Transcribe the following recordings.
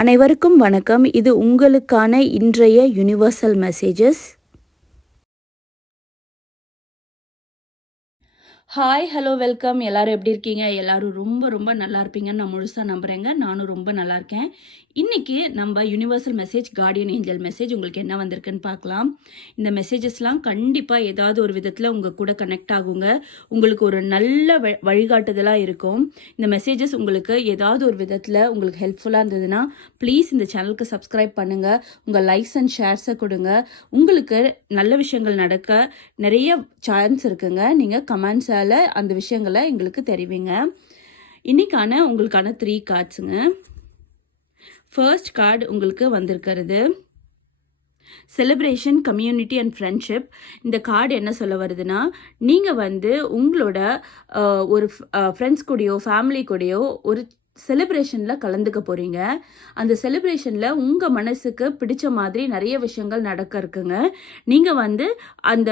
அனைவருக்கும் வணக்கம். இது உங்களுக்கான இன்றைய universal messages. Hi, hello, welcome. எல்லாரும் எப்படி இருக்கீங்க? எல்லாரும் ரொம்ப ரொம்ப நல்லா இருப்பீங்கன்னு நான் முழுசாக நம்புகிறேங்க. நானும் ரொம்ப நல்லா இருக்கேன். இன்றைக்கி நம்ம universal message Guardian angel message உங்களுக்கு என்ன வந்திருக்குன்னு பார்க்கலாம். இந்த மெசேஜஸ்லாம் கண்டிப்பாக ஏதாவது ஒரு விதத்தில் உங்கள் கூட கனெக்ட் ஆகுங்க. உங்களுக்கு ஒரு நல்ல வழிகாட்டுதலாக இருக்கும். இந்த மெசேஜஸ் உங்களுக்கு ஏதாவது ஒரு விதத்தில் உங்களுக்கு ஹெல்ப்ஃபுல்லாக இருந்ததுன்னா ப்ளீஸ் இந்த சேனலுக்கு சப்ஸ்கிரைப் பண்ணுங்கள். உங்கள் லைக்ஸ் அண்ட் ஷேர்ஸை கொடுங்க. உங்களுக்கு நல்ல விஷயங்கள் நடக்க நிறைய சான்ஸ் இருக்குங்க. நீங்கள் கமெண்ட்ஸால் அந்த விஷயங்களை எங்களுக்கு தெரிவிங்க. இன்னைக்கான உங்களுக்கான 3 கார்ட்ஸுங்க. ஃபர்ஸ்ட் கார்டு உங்களுக்கு வந்திருக்கிறது செலிப்ரேஷன், கம்யூனிட்டி அண்ட் ஃப்ரெண்ட்ஷிப். இந்த கார்டு என்ன சொல்ல வருதுன்னா, நீங்கள் உங்களோட ஒரு ஃப்ரெண்ட்ஸ் கூடயோ ஃபேமிலி கூடயோ ஒரு செலிப்ரேஷனில் கலந்துக்க போகிறீங்க. அந்த செலிப்ரேஷனில் உங்கள் மனசுக்கு பிடிச்ச மாதிரி நிறைய விஷயங்கள் நடக்க இருக்குங்க. நீங்கள் அந்த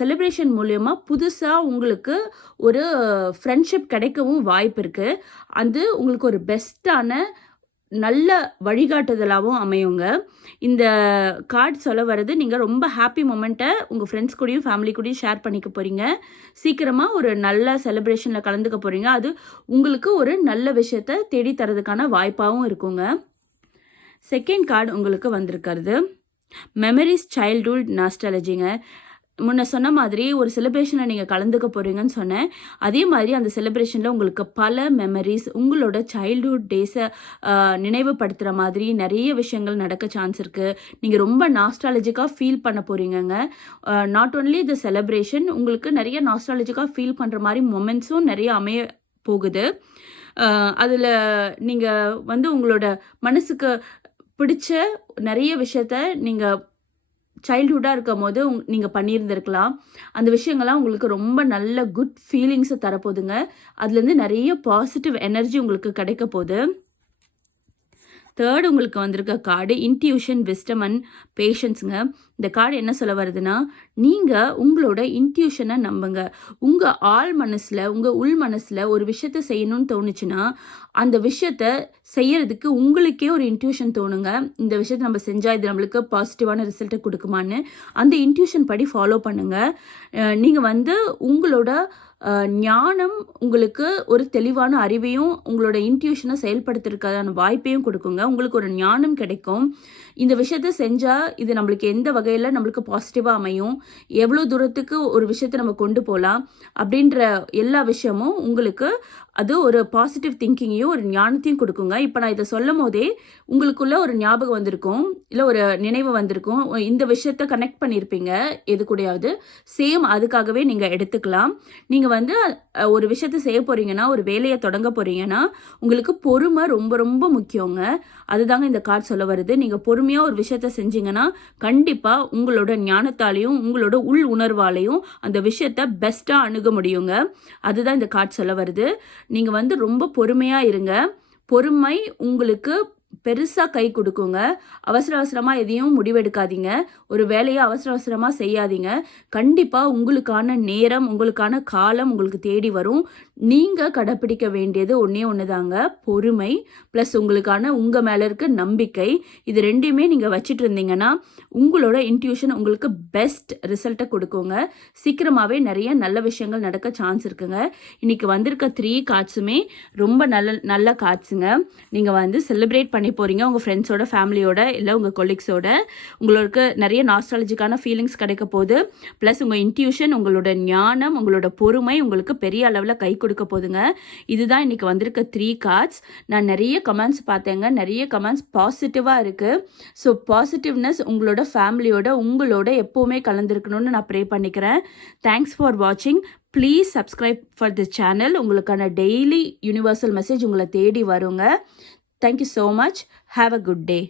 செலிப்ரேஷன் மூலயமா புதுசாக உங்களுக்கு ஒரு ஃப்ரெண்ட்ஷிப் கிடைக்கவும் வாய்ப்பு இருக்குது. அது உங்களுக்கு ஒரு பெஸ்ட்டான நல்ல வழிகாட்டுதலாகவும் அமையுங்க. இந்த கார்டு சொல்ல வர்றது, நீங்கள் ரொம்ப ஹாப்பி மொமெண்ட்டை உங்கள் ஃப்ரெண்ட்ஸ் கூடயும் ஃபேமிலி கூடயும் ஷேர் பண்ணிக்க போகிறீங்க. சீக்கிரமாக ஒரு நல்ல செலிப்ரேஷனில் கலந்துக்க போகிறீங்க. அது உங்களுக்கு ஒரு நல்ல விஷயத்தை தேடித்தரதுக்கான வாய்ப்பாகவும் இருக்குங்க. செகண்ட் கார்டு உங்களுக்கு வந்திருக்கிறது மெமரிஸ், சைல்ட்ஹுட், நாஸ்டாலஜிங்க. முன்ன சொன்ன மாதிரி ஒரு செலிப்ரேஷனில் நீங்கள் கலந்துக்க போகிறீங்கன்னு சொன்னேன். அதே மாதிரி அந்த செலிப்ரேஷனில் உங்களுக்கு பல மெமரிஸ், உங்களோட சைல்ட்ஹுட் டேஸை நினைவுபடுத்துகிற மாதிரி நிறைய விஷயங்கள் நடக்க சான்ஸ் இருக்குது. நீங்கள் ரொம்ப நாஸ்டாலஜிக்காக ஃபீல் பண்ண போகிறீங்கங்க. நாட் ஓன்லி த செலிப்ரேஷன், உங்களுக்கு நிறைய நாஸ்டாலஜிக்காக ஃபீல் பண்ணுற மாதிரி மொமெண்ட்ஸும் நிறைய அமைய போகுது. அதில் நீங்கள் உங்களோட மனசுக்கு பிடிச்ச நிறைய விஷயத்த நீங்கள் சைல்ட்ஹுட்டாக இருக்கும் போது நீங்கள் பண்ணியிருந்திருக்கலாம். அந்த விஷயங்கள்லாம் உங்களுக்கு ரொம்ப நல்ல குட் ஃபீலிங்ஸை தரப்போகுதுங்க. அதுலேருந்து நிறைய பாசிட்டிவ் எனர்ஜி உங்களுக்கு கிடைக்க போகுது. தேர்ட் உங்களுக்கு வந்திருக்க கார்டு இன்ட்யூஷன், விஸ்டம் அண்ட் பேஷன்ஸுங்க. இந்த கார்டு என்ன சொல்ல வருதுன்னா, நீங்கள் உங்களோட இன்ட்யூஷனை நம்புங்க. உங்கள் ஆள் மனசில், உங்கள் உள் மனசில் ஒரு விஷயத்த செய்யணும்னு தோணுச்சுன்னா அந்த விஷயத்த செய்யறதுக்கு உங்களுக்கே ஒரு இன்ட்யூஷன் தோணுங்க. இந்த விஷயத்தை நம்ம செஞ்சால் இது நம்மளுக்கு பாசிட்டிவான ரிசல்ட்டை கொடுக்குமான்னு அந்த இன்ட்யூஷன் படி ஃபாலோ பண்ணுங்கள். நீங்கள் உங்களோட ஞானம் உங்களுக்கு ஒரு தெளிவான அறிவையும் உங்களோட இன்ட்யூஷனை செயல்படுத்துறதுக்கான வாய்ப்பையும் கொடுக்குங்க. உங்களுக்கு ஒரு ஞானம் கிடைக்கும். இந்த விஷயத்த செஞ்சால் இது நம்மளுக்கு எந்த வகையில் நம்மளுக்கு பாசிட்டிவாக அமையும், எவ்வளோ தூரத்துக்கு ஒரு விஷயத்தை நம்ம கொண்டு போகலாம் அப்படின்ற எல்லா விஷயமும் உங்களுக்கு அது ஒரு பாசிட்டிவ் திங்கிங்கையும் ஒரு ஞானத்தையும் கொடுக்குங்க. இப்போ நான் இதை சொல்லும் போதே உங்களுக்குள்ள ஒரு ஞாபகம் வந்திருக்கும், இல்லை ஒரு நினைவு வந்திருக்கும். இந்த விஷயத்த கனெக்ட் பண்ணியிருப்பீங்க எது கூடயாவது. சேம் அதுக்காகவே நீங்கள் எடுத்துக்கலாம். நீங்கள் ஒரு விஷயத்த செய்ய போகிறீங்கன்னா, ஒரு வேலையை தொடங்க போகிறீங்கன்னா உங்களுக்கு பொறுமை ரொம்ப ரொம்ப முக்கியங்க. அதுதாங்க இந்த கார்டு சொல்ல வருது. நீங்கள் பொறுமையாக ஒரு விஷயத்த செஞ்சீங்கன்னா கண்டிப்பாக உங்களோட ஞானத்தாலையும் உங்களோட உள் உணர்வாலையும் அந்த விஷயத்த பெஸ்ட்டாக அணுக முடியுங்க. அதுதான் இந்த கார்டு சொல்ல வருது. நீங்கள் ரொம்ப பொறுமையாக இருங்க. பொறுமை உங்களுக்கு பெருசாக கை கொடுக்குங்க. அவசரமாக எதையும் முடிவெடுக்காதீங்க. ஒரு வேலையை அவசரமாக செய்யாதீங்க. கண்டிப்பாக உங்களுக்கான நேரம், உங்களுக்கான காலம் உங்களுக்கு தேடி வரும். நீங்கள் கடைப்பிடிக்க வேண்டியது ஒன்று தாங்க, பொறுமை ப்ளஸ் உங்களுக்கான உங்கள் மேலே இருக்க நம்பிக்கை. இது ரெண்டையுமே நீங்கள் வச்சுட்டு இருந்தீங்கன்னா உங்களோட இன்ட்யூஷன் உங்களுக்கு பெஸ்ட் ரிசல்ட்டை கொடுக்குங்க. சீக்கிரமாகவே நிறைய நல்ல விஷயங்கள் நடக்க சான்ஸ் இருக்குங்க. இன்றைக்கி வந்திருக்க 3 கார்ட்ஸுமே ரொம்ப நல்ல கார்ட்ஸுங்க. நீங்கள் செலிப்ரேட் பண்ணி போகிறீங்க உங்கள் ஃப்ரெண்ட்ஸோட, ஃபேமிலியோட, இல்லை உங்கள் கொலீக்ஸோட. உங்களுக்கு நிறைய நாஸ்டாலஜிக்கான ஃபீலிங்ஸ் கிடைக்க போகுது. ப்ளஸ் உங்கள் இன்ட்யூஷன், உங்களோட ஞானம், உங்களோட பொறுமை உங்களுக்கு பெரிய அளவில் கை கொடுக்க போகுதுங்க. இதுதான் இன்றைக்கி வந்திருக்க 3 கார்ட்ஸ். நான் நிறைய கமெண்ட்ஸ் பார்த்தேங்க. நிறைய கமெண்ட்ஸ் பாசிட்டிவாக இருக்குது. ஸோ பாசிட்டிவ்னஸ் உங்களோட ஃபேமிலியோட, உங்களோட எப்போவுமே கலந்துருக்கணும்னு நான் ப்ரே பண்ணிக்கிறேன். தேங்க்ஸ் ஃபார் வாட்சிங். Please subscribe for this channel. உங்களுக்கான டெய்லி யூனிவர்சல் மெசேஜ் உங்களை தேடி வருங்க. Thank you so much. Have a good day.